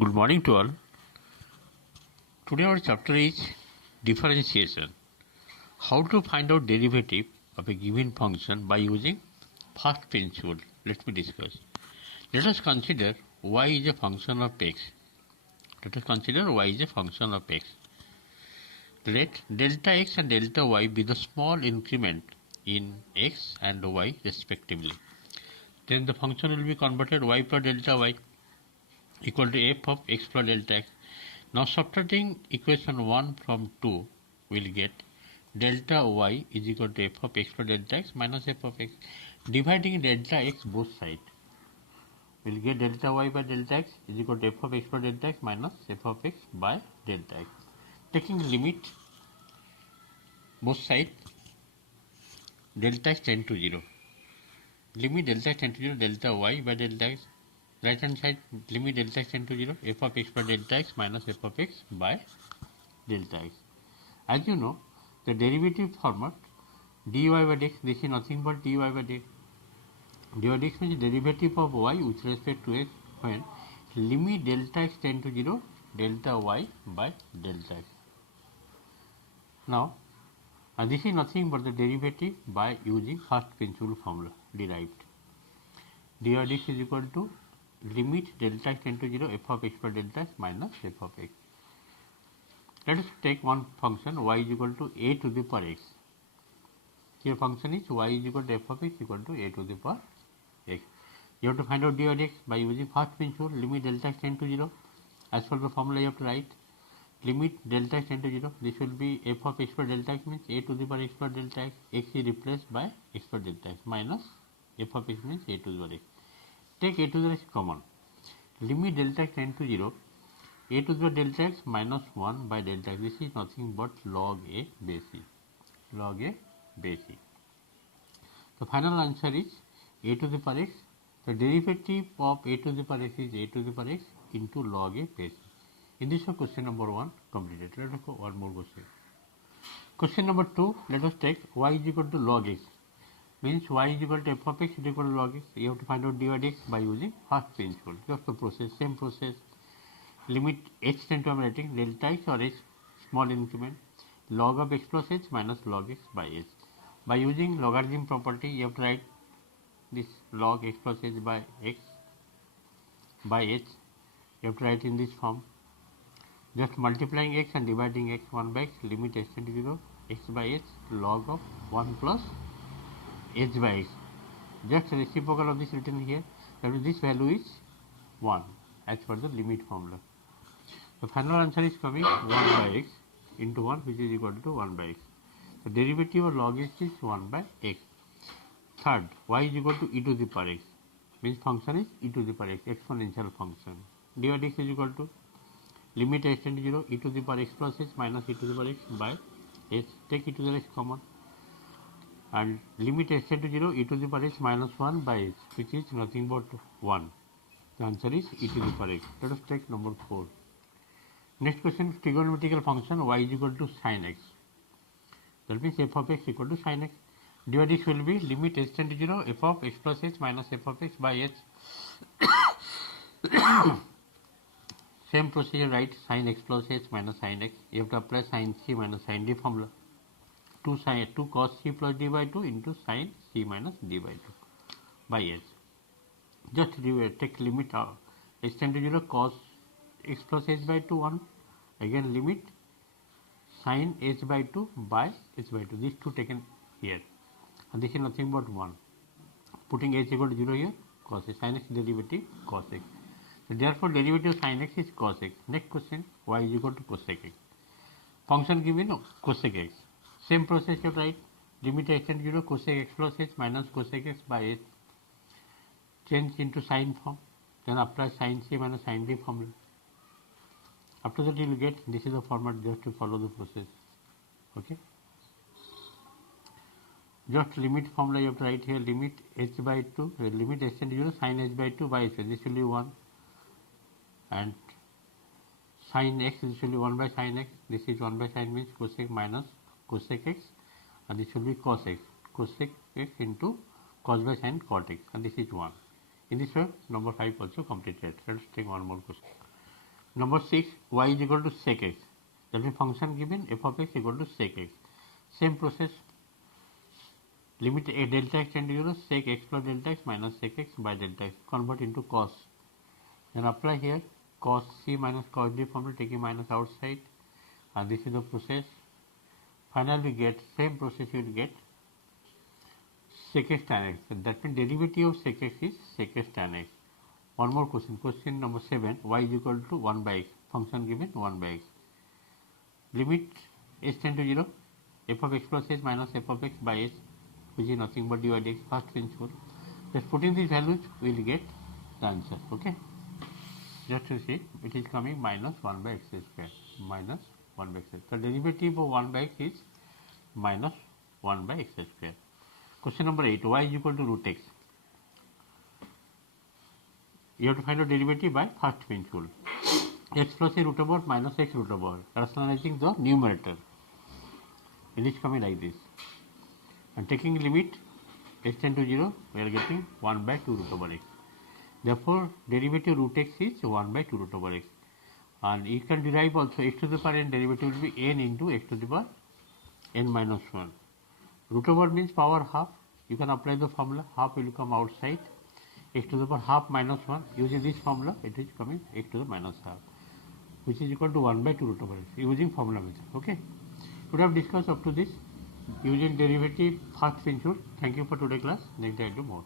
Good morning to all. Today our chapter is differentiation. How to find out derivative of a given function by using first principle. Let me discuss. Let us consider y is a function of x. Let us consider y is a function of x. Let delta x and delta y be the small increment in x and y respectively. Then the function will be converted y plus delta y equal to f of x plus delta x. Now subtracting equation 1 from 2 will get delta y is equal to f of x plus delta x minus f of x. Dividing delta x both sides will get delta y by delta x is equal to f of x plus delta x minus f of x by delta x. Taking limit both sides, delta x tend to 0. Limit delta x tend to 0, delta y by delta x. Right hand side, limit delta x tend to 0, f of x plus delta x minus f of x by delta x. As you know, the derivative format dy by dx, this is nothing but dy by dx. dy by dx means derivative of y with respect to x when limit delta x tend to 0, delta y by delta x. Now, this is nothing but the derivative by using first principle formula derived. dy by dx is equal to limit delta x tend to 0, f of x plus delta x minus f of x. Let us take one function y is equal to a to the power x. Here function is y is equal to f of x equal to a to the power x. You have to find out dy dx by using first principle limit delta x tend to 0. As per the formula you have to write limit delta x tend to 0. This will be f of x plus delta x means a to the power x plus delta x. X is replaced by x plus delta x minus f of x means a to the power x. Take a to the x common. Limit delta x tend to 0. A to the delta x minus 1 by delta x. This is nothing but log a base c. Log a base c. The final answer is a to the power x. The derivative of a to the power x is a to the power x into log a base c. In this question number 1 completed. Let us go one more question. Question number 2, let us take y is equal to log x. Means y is equal to f of x is equal to log x. You have to find out dy dx by using first principle. Just the process, same process. Limit h tend to I'm writing delta x or h small increment log of x plus h minus log x by h. By using logarithm property, you have to write this log x plus h by x by h. You have to write in this form. Just multiplying x and dividing x 1 by x, limit h tend to 0, x by h log of 1 plus h by x. Just reciprocal of this written here, that is this value is 1 as per the limit formula. The final answer is coming 1 by x into 1 which is equal to 1 by x. The derivative of log x is 1 by x. Third, y is equal to e to the power x. Means function is e to the power x, exponential function. dy dx is equal to limit h tend to 0, e to the power x plus h minus e to the power x by h. Take e to the x common. And limit h tend to 0, e to the power x minus 1 by h, which is nothing but 1. The answer is e to the power x. Let us take number 4. Next question, trigonometrical function y is equal to sin x. That means f of x equal to sin x. dy dx will be limit h tend to 0, f of x plus h minus f of x by h. Same procedure, right? Sin x plus h minus sin x. You have to apply sin c minus sin d formula. 2 cos c plus d by 2 into sin c minus d by 2 by h. Just take limit h tend to 0, cos x plus h by 2 1. Again limit sin h by 2 by h by 2. These two taken here. And this is nothing but 1. Putting h equal to 0 here, cos x, sin x derivative cos x. So therefore derivative of sin x is cos x. Next question, y is equal to cosec x. Function given cosec x. Same process you write limit h tend to 0, cosec x plus h minus cosec x by h. Change into sin form. Then apply sin c minus sin d formula. After that you will get, this is the format, just to follow the process. Okay. Just limit formula you have to write here, limit h by 2, limit h tend to 0, sin h by 2 by h. This will be 1. And sin x, this will be 1 by sin x. This is 1 by sin means cosec minus cosec x. And this will be cos x. Cosec x into cos by sin cot x. And this is 1. In this way, number 5 also completed. Let's take one more question. Number 6, y is equal to sec x. That means function given f of x equal to sec x. Same process. Limit a delta x tend to 0, sec x plus delta x minus sec x by delta x. Convert into cos. Then apply here cos c minus cos d formula, taking minus outside. And this is the process. Finally, we get same process you will get sec x tan x. And that means derivative of sec x is sec x tan x. One more question. Question number 7. Y is equal to 1 by x. Function given 1 by x. Limit s tend to 0. F of x plus s minus f of x by s, which is nothing but dy dx. First principle. Just putting these values, we will get the answer. Okay. Just to see, it is coming minus 1 by x square. Minus 1 by x square. The derivative of 1 by x is minus 1 by x square. Question number 8. Y is equal to root x. You have to find out derivative by first principle. X plus a root over minus x root over. Rationalizing the numerator. It is coming like this. And taking limit x tend to 0, we are getting 1 by 2 root over x. Therefore, derivative root x is 1 by 2 root over x. And you can derive also x to the power n derivative will be n into x to the power n minus 1. Root over means power half. You can apply the formula. Half will come outside. X to the power half minus 1. Using this formula, it is coming x to the minus half, which is equal to 1 by 2 root over x, using formula method. Okay. We have discussed up to this using derivative first principle. Thank you for today's class. Next day I do more.